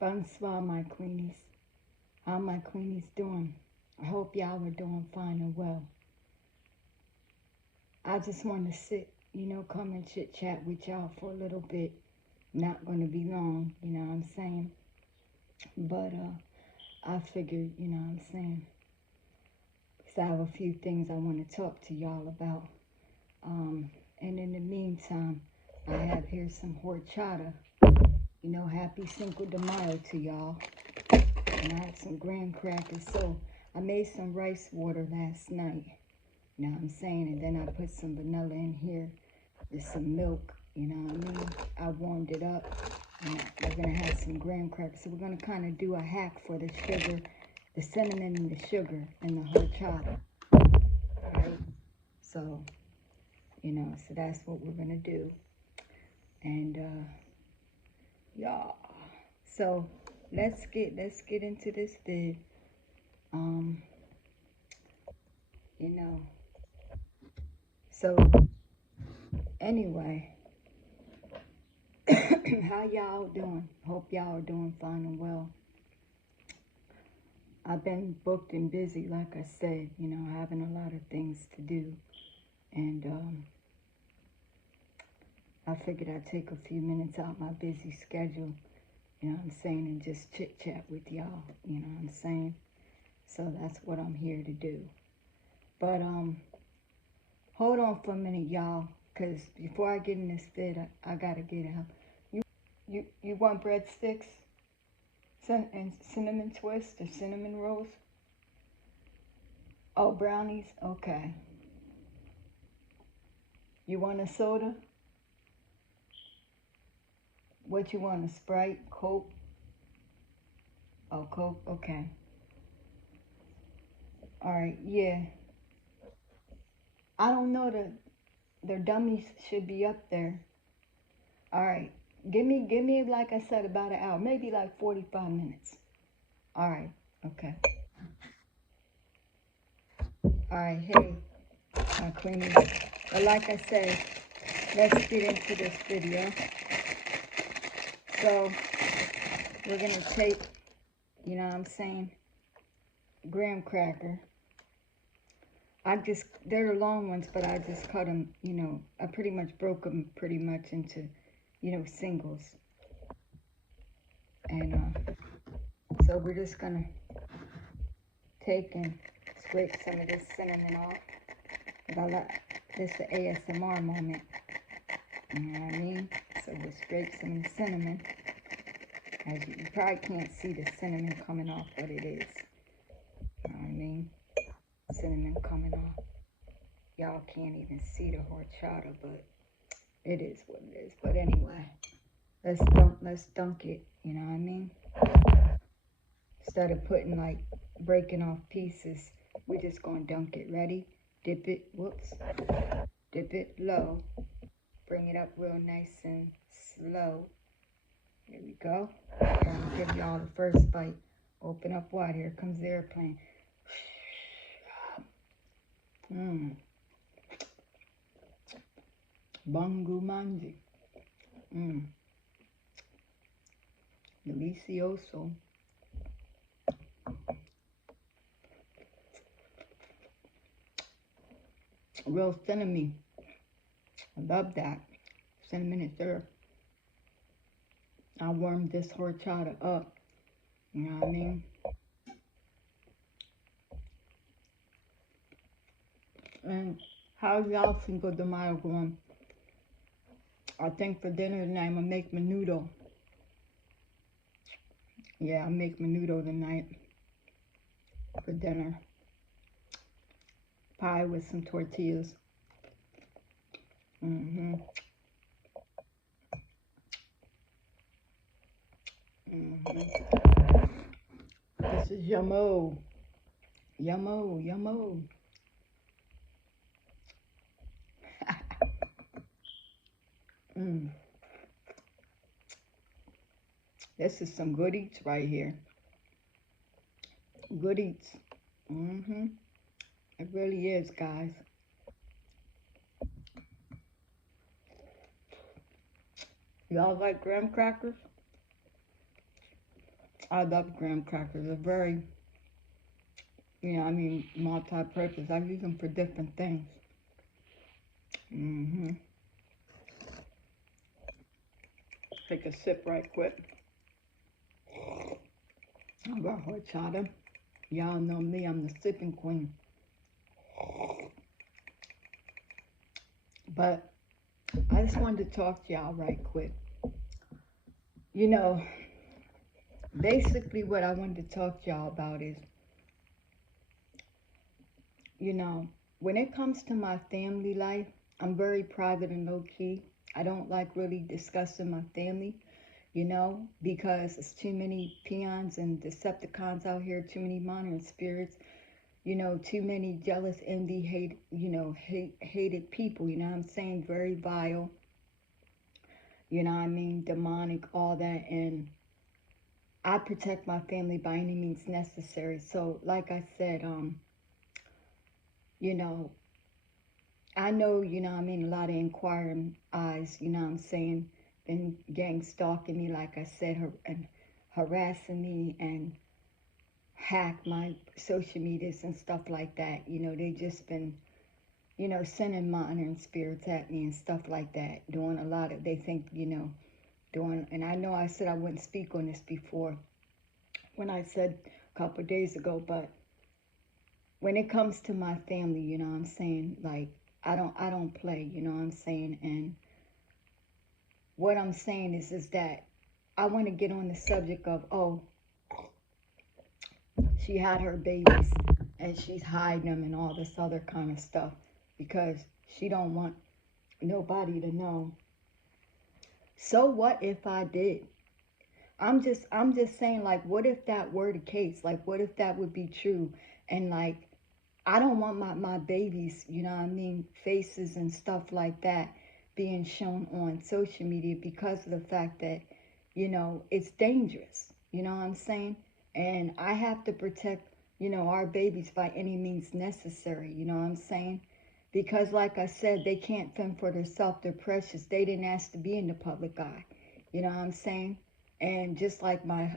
Bonsoir, my queenies. How my queenies doing? I hope y'all are doing fine and well. I just want to sit, come and chit chat with y'all for a little bit. Not going to be long, you know what I'm saying? But I figured, you know what I'm saying? Because I have a few things I want to talk to y'all about. And in the meantime, I have here some horchata. Happy Cinco de Mayo to y'all. And I had some graham crackers. So I made some rice water last night. You know what I'm saying? And then I put some vanilla in here with some milk. You know what I mean? I warmed it up. And we're going to have some graham crackers. So we're going to kind of do a hack for the sugar, the cinnamon and the sugar and the horchata. Right? So, so that's what we're going to do. And, y'all. So let's get into this vid. So anyway, how y'all doing? Hope y'all are doing fine and well. I've been booked and busy, like I said, having a lot of things to do. And I figured I'd take a few minutes out my busy schedule, you know what I'm saying, and just chit chat with y'all, you know what I'm saying? So that's what I'm here to do. But hold on for a minute, y'all, because before I get in this vid, I gotta get out. You want breadsticks? And cinnamon twist or cinnamon rolls? Oh, brownies? Okay. You want a soda? What you want, a Sprite, Coke? Oh, Coke, okay. All right, yeah. I don't know, their dummies should be up there. All right, give me, like I said, about an hour, maybe like 45 minutes. All right, okay. All right, hey, my queenie. But like I said, let's get into this video. So, we're going to take, you know what I'm saying, graham cracker. They're long ones, but I just cut them, I pretty much broke them pretty much into, singles. And so we're just going to take and scrape some of this cinnamon off. This is the ASMR moment. You know what I mean? So we'll scrape some of the cinnamon. As you probably can't see the cinnamon coming off, but it is. You know what I mean? Cinnamon coming off. Y'all can't even see the horchata, but it is what it is. But anyway, let's dunk it. You know what I mean? Instead of breaking off pieces, we're just gonna dunk it. Ready? Dip it. Whoops. Dip it low. Bring it up real nice and slow. Here we go. I'm gonna give y'all the first bite. Open up wide. Here comes the airplane. Bangu manji. Delicioso. Real cinnamon. I love that. Cinnamon is there. I warmed this horchata up. You know what I mean? And how's y'all Cinco de Mayo going? I think for dinner tonight I'm gonna make menudo. Yeah, I'll make menudo tonight for dinner. Pie with some tortillas. This is yummo. Yummo, yummo. This is some good eats right here. Good eats. It really is, guys. Y'all like graham crackers? I love graham crackers. They're very, multi-purpose. I use them for different things. hmm Take a sip right quick. I got horchata. Y'all know me. I'm the sipping queen. But I just wanted to talk to y'all right quick. You know, basically what I wanted to talk to y'all about is, you know, when it comes to my family life, I'm very private and low key. I don't like really discussing my family, because it's too many peons and Decepticons out here, too many monitoring spirits, too many jealous, envy, hated people, what I'm saying? Very vile, demonic, all that. And I protect my family by any means necessary. So, like I said, you know, I know, a lot of inquiring eyes, been gang stalking me, like I said, and harassing me and hack my social medias and stuff like that. They just been, sending monitoring spirits at me and stuff like that, doing a lot of, they think, doing, and I know I said I wouldn't speak on this before when I said a couple of days ago, but when it comes to my family, what I'm saying, like, I don't play, what I'm saying. And what I'm saying is that I want to get on the subject of, oh, she had her babies and she's hiding them and all this other kind of stuff because she don't want nobody to know. So what if I did? I'm just saying, like, what if that were the case? Like, what if that would be true? And like, I don't want my babies, faces and stuff like that being shown on social media because of the fact that, it's dangerous. You know what I'm saying? And I have to protect, our babies by any means necessary. You know what I'm saying? Because, like I said, they can't fend for themselves. They're precious. They didn't ask to be in the public eye. You know what I'm saying? And just like my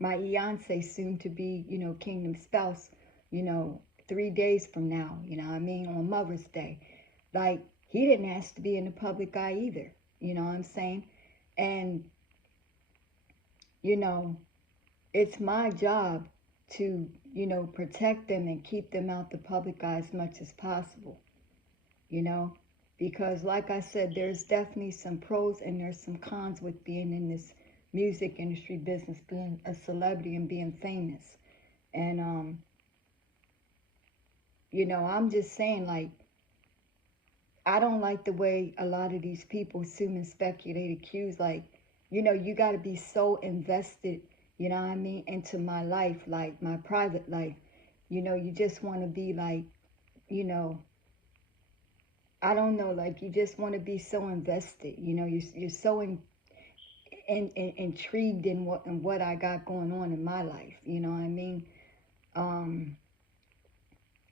fiance, soon to be, kingdom spouse, 3 days from now, on Mother's Day. Like, he didn't ask to be in the public eye either. You know what I'm saying? And, you know, it's my job to, protect them and keep them out the public eye as much as possible, you know? Because, like I said, there's definitely some pros and there's some cons with being in this music industry business, being a celebrity and being famous. And, I'm just saying, like, I don't like the way a lot of these people assume and speculate, accuse, like, you got to be so invested, into my life, like my private life. You just want to be like, you know, I don't know, like you just want to be so invested. You're so intrigued in what I got going on in my life. You know what I mean? Um,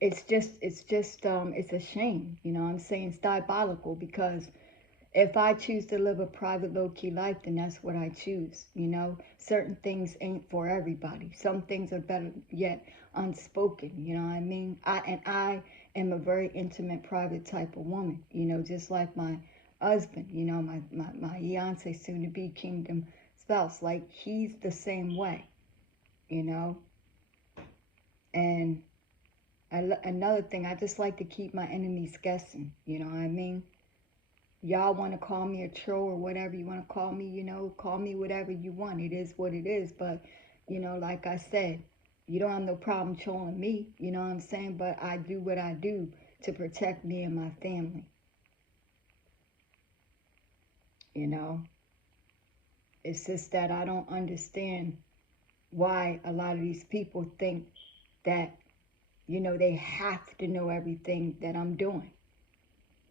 it's a shame. I'm saying? It's diabolical because if I choose to live a private, low key life, then that's what I choose. Certain things ain't for everybody. Some things are better yet unspoken. You know what I mean? I am a very intimate, private type of woman. Just like my husband. My fiance, soon to be kingdom spouse. Like, he's the same way. You know, and another thing, I just like to keep my enemies guessing. You know what I mean? Y'all want to call me a troll or whatever you want to call me, call me whatever you want. It is what it is. But, like I said, you don't have no problem trolling me, you know what I'm saying? But I do what I do to protect me and my family. You know, it's just that I don't understand why a lot of these people think that, they have to know everything that I'm doing.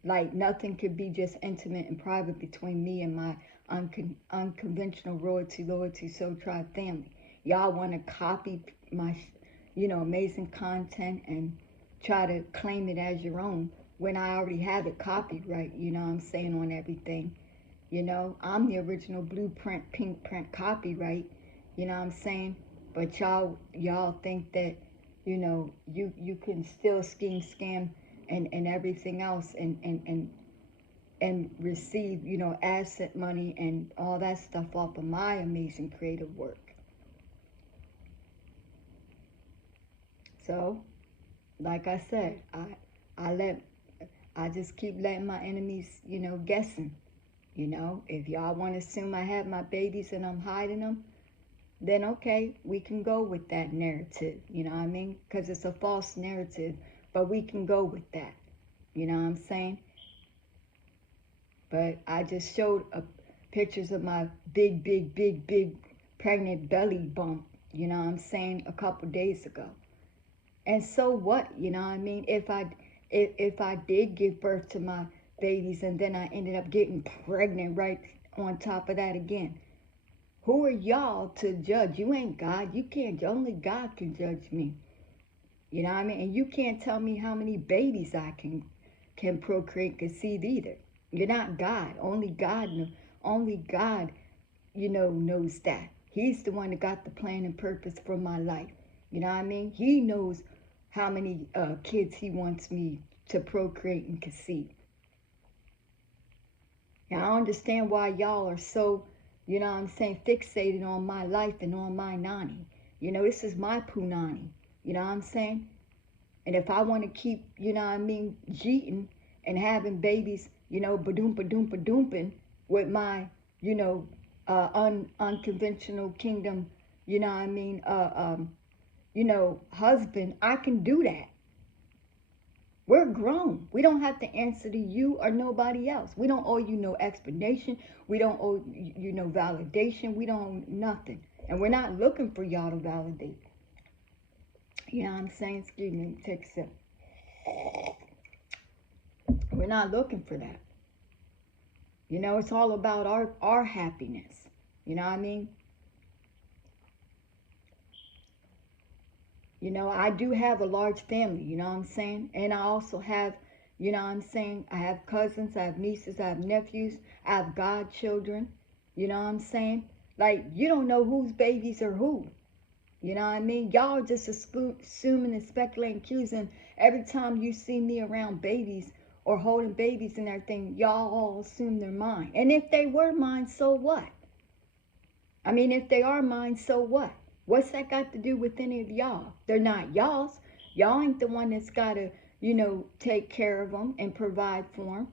Like, nothing could be just intimate and private between me and my unconventional loyalty soul tribe family. Y'all want to copy my, amazing content and try to claim it as your own when I already have it copyright, I'm saying, on everything. I'm the original blueprint, Pinkprint copyright. you know what I'm saying? But y'all think that, you can still scheme, scam, and everything else, and receive, asset money and all that stuff off of my amazing creative work. So, like I said, I let I just keep letting my enemies, guessing. If y'all want to assume I have my babies and I'm hiding them, then okay, we can go with that narrative. You know what I mean? Because it's a false narrative, but we can go with that. You know what I'm saying? But I just showed pictures of my big, big, big, big pregnant belly bump, you know what I'm saying, a couple days ago. And so what, you know what I mean? If I did give birth to my babies and then I ended up getting pregnant right on top of that again, who are y'all to judge? You ain't God. You can't. Only God can judge me. You know what I mean? And you can't tell me how many babies I can procreate, conceive either. You're not God. Only God, knows that. He's the one that got the plan and purpose for my life. You know what I mean? He knows how many kids he wants me to procreate and conceive. Now I understand why y'all are so, fixated on my life and on my nani. This is my punani. You know what I'm saying? And if I want to keep, jeeting and having babies, badoom badoom badooming with my, unconventional kingdom, husband, I can do that. We're grown. We don't have to answer to you or nobody else. We don't owe you no explanation. We don't owe you no validation. We don't nothing. And we're not looking for y'all to validate. You know what I'm saying? Excuse me, take a sip. We're not looking for that. It's all about our happiness. You know what I mean? I do have a large family, you know what I'm saying? And I also have, I have cousins, I have nieces, I have nephews, I have godchildren, you know what I'm saying? Like, you don't know whose babies are who. You know what I mean? Y'all just assuming and speculating, accusing. Every time you see me around babies or holding babies and everything, y'all all assume they're mine. And if they were mine, so what? I mean, if they are mine, so what? What's that got to do with any of y'all? They're not y'all's. Y'all ain't the one that's got to, take care of them and provide for them.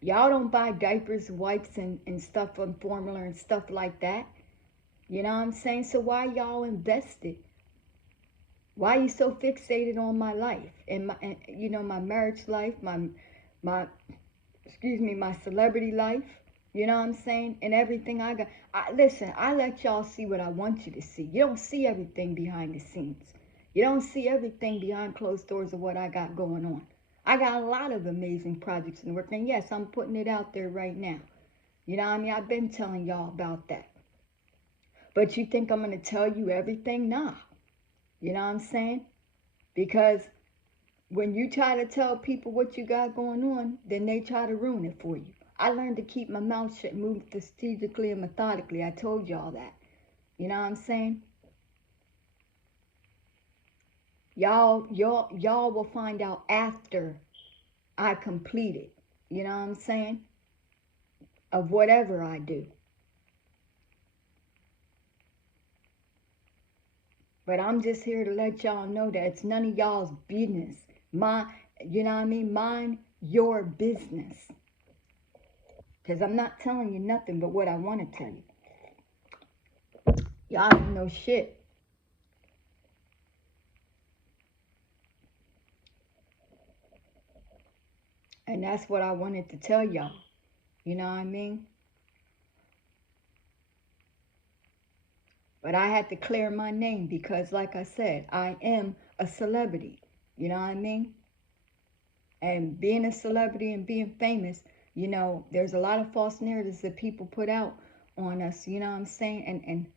Y'all don't buy diapers, wipes, and stuff on formula and stuff like that. You know what I'm saying? So why y'all invested? Why are you so fixated on my life and my marriage life, my my celebrity life? You know what I'm saying? And everything I got. Listen, I let y'all see what I want you to see. You don't see everything behind the scenes. You don't see everything behind closed doors of what I got going on. I got a lot of amazing projects in the work. And yes, I'm putting it out there right now. You know what I mean? I've been telling y'all about that. But you think I'm going to tell you everything? Nah. You know what I'm saying? Because when you try to tell people what you got going on, then they try to ruin it for you. I learned to keep my mouth shut, move strategically and methodically. I told y'all that. You know what I'm saying? Y'all will find out after I complete it. You know what I'm saying? Of whatever I do. But I'm just here to let y'all know that it's none of y'all's business. You know what I mean? Mind your business. Because I'm not telling you nothing but what I want to tell you. Y'all don't know shit. And that's what I wanted to tell y'all. You know what I mean? But I had to clear my name because, like I said, I am a celebrity. You know what I mean? And being a celebrity and being famous, there's a lot of false narratives that people put out on us. You know what I'm saying? And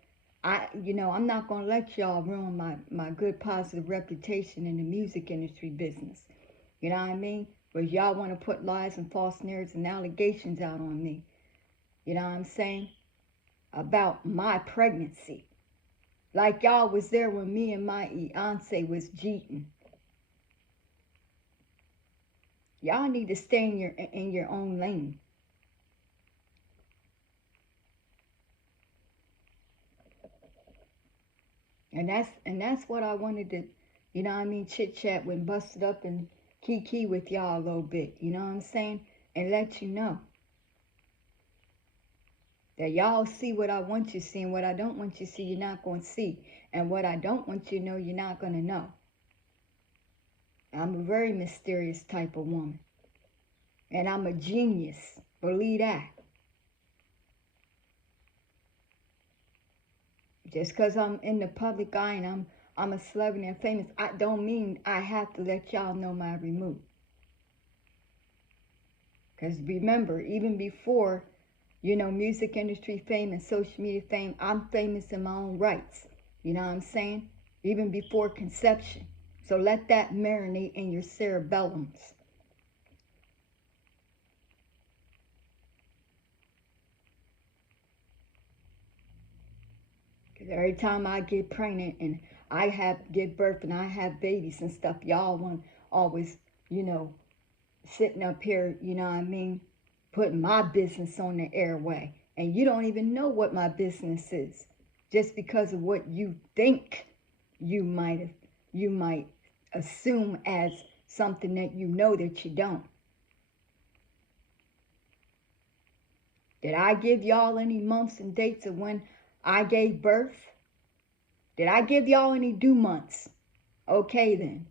I'm not going to let y'all ruin my good, positive reputation in the music industry business. You know what I mean? But y'all want to put lies and false narratives and allegations out on me. You know what I'm saying? about my pregnancy. Like y'all was there when me and my fiance was cheating. Y'all need to stay in your own lane. And that's what I wanted to, chit chat with, busted up and kiki with y'all a little bit, you know what I'm saying? And let you know that y'all see what I want you to see, and what I don't want you to see, you're not going to see. And what I don't want you to know, you're not going to know. I'm a very mysterious type of woman. And I'm a genius. Believe that. Just because I'm in the public eye and I'm a celebrity and famous, I don't mean I have to let y'all know my remove. Because remember, even before, music industry fame and social media fame, I'm famous in my own rights. You know what I'm saying? Even before conception. So let that marinate in your cerebellums. Because every time I get pregnant and give birth and I have babies and stuff, y'all want always, sitting up here, putting my business on the airway. And you don't even know what my business is. Just because of what you think you might assume as something that you know that you don't. Did I give y'all any months and dates of when I gave birth? Did I give y'all any due months? Okay then.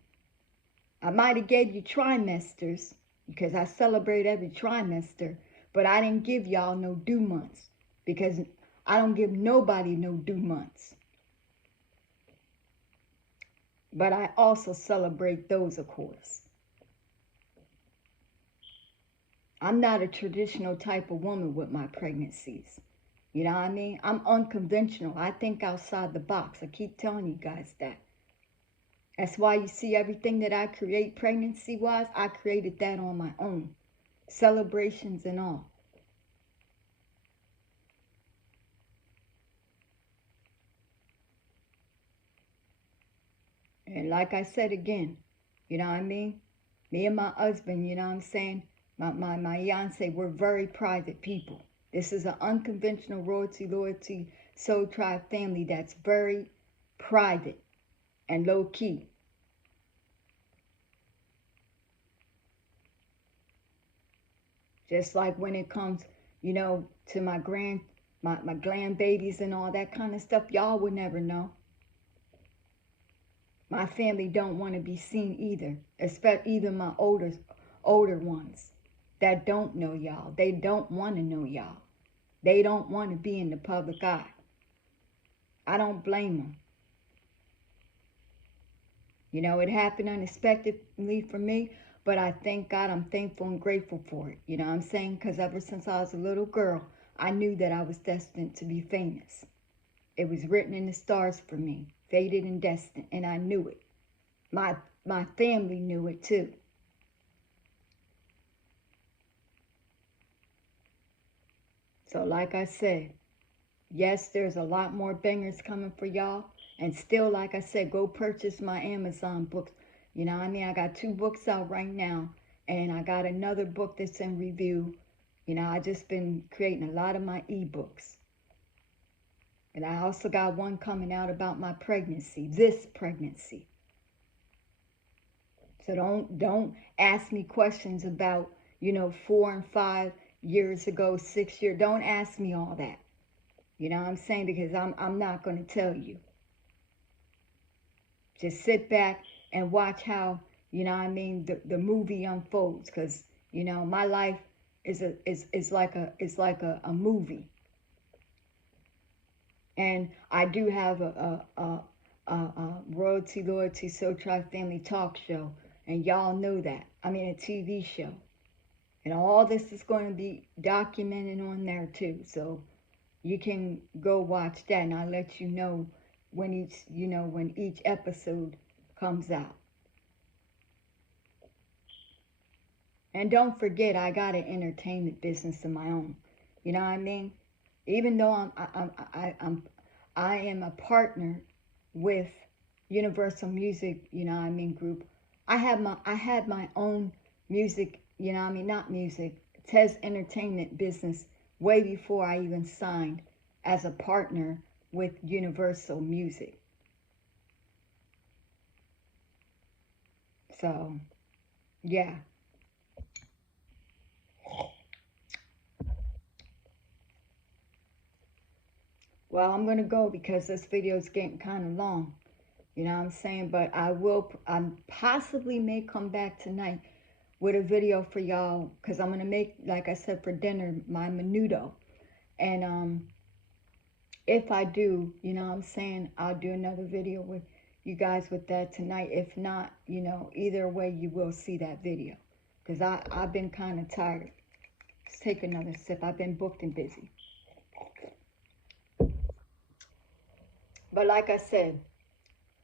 I might have gave you trimesters because I celebrate every trimester, but I didn't give y'all no due months because I don't give nobody no due months. But I also celebrate those, of course. I'm not a traditional type of woman with my pregnancies. You know what I mean? I'm unconventional. I think outside the box. I keep telling you guys that. That's why you see everything that I create pregnancy-wise, I created that on my own. Celebrations and all. And like I said again, you know what I mean? Me and my husband, you know what I'm saying? My fiance, we're very private people. This is an unconventional royalty, loyalty, soul tribe family that's very private and low key. Just like when it comes, to my grandbabies and all that kind of stuff, y'all would never know. My family don't want to be seen either, especially even my older ones that don't know y'all. They don't want to know y'all. They don't want to be in the public eye. I don't blame them. It happened unexpectedly for me, but I thank God, I'm thankful and grateful for it. You know what I'm saying? Because ever since I was a little girl, I knew that I was destined to be famous. It was written in the stars for me, fated and destined, and I knew it. My family knew it too. So like I said, yes, there's a lot more bangers coming for y'all. And still, like I said, go purchase my Amazon books. You know what I mean? I got 2 books out right now. And I got another book that's in review. I just been creating a lot of my ebooks. And I also got one coming out about my pregnancy, this pregnancy. So don't ask me questions about, 4 and 5 years ago, 6 years. Don't ask me all that. You know what I'm saying? Because I'm not going to tell you. Just sit back and watch how, the movie unfolds. Because, my life is like a movie. And I do have a royalty, loyalty, soul tribe family talk show. And y'all know that. I mean, a TV show. And all this is going to be documented on there too. So you can go watch that, and I'll let you know when each episode comes out. And don't forget, I got an entertainment business of my own. You know what I mean? Even though I am a partner with Universal Music, you know what I mean, group. I had my own music, you know what I mean, not music, Tez Entertainment business way before I even signed as a partner with Universal Music. So, yeah. Well, I'm going to go because this video is getting kind of long. You know what I'm saying? But I possibly may come back tonight with a video for y'all because I'm going to make, like I said, for dinner, my menudo. And if I do, you know what I'm saying, I'll do another video with you guys with that tonight. If not, you know, either way, you will see that video because I've been kind of tired. Let's take another sip. I've been booked and busy. But like I said,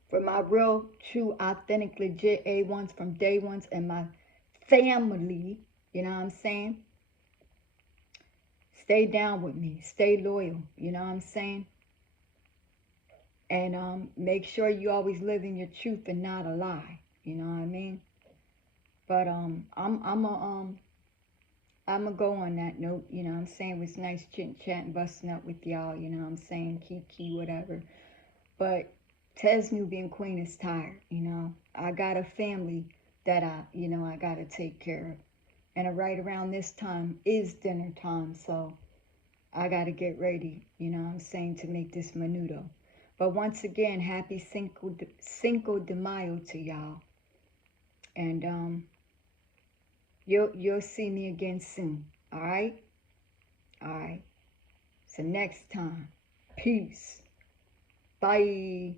for my real, true, authentic, legit A1s from day ones and my family, you know what I'm saying? Stay down with me. Stay loyal, you know what I'm saying? And make sure you always live in your truth and not a lie, you know what I mean? But I'm a go on that note, you know what I'm saying? It was nice chit-chatting, busting up with y'all, you know what I'm saying? Kiki, whatever. But Tez Nubian Queen is tired, you know. I got a family that I got to take care of. And right around this time is dinner time, so I got to get ready, you know what I'm saying, to make this menudo. But once again, happy Cinco de Mayo to y'all. And you'll see me again soon, all right? All right. So next time, peace. Bye.